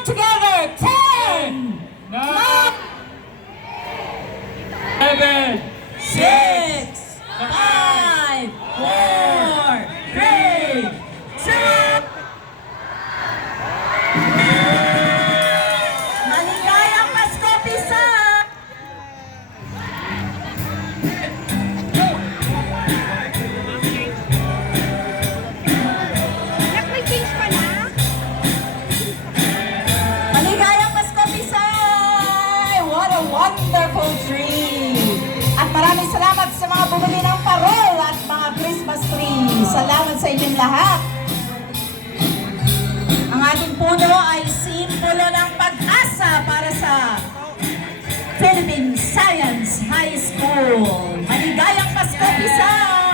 count together. 10, 9, 7, 6, 5, 4, 3, 2. Maligayang Pasko, Pisa! Nag-change pa na? Maligayang Pasko, Pisay! What a wonderful tree! At maraming salamat sa mga bumili ng parol at mga Christmas tree. Salamat sa inyong lahat. Ang ating puno ay simbolo ng pag-asa para sa Philippine Science High School. Maligayang Pasko, Pisay!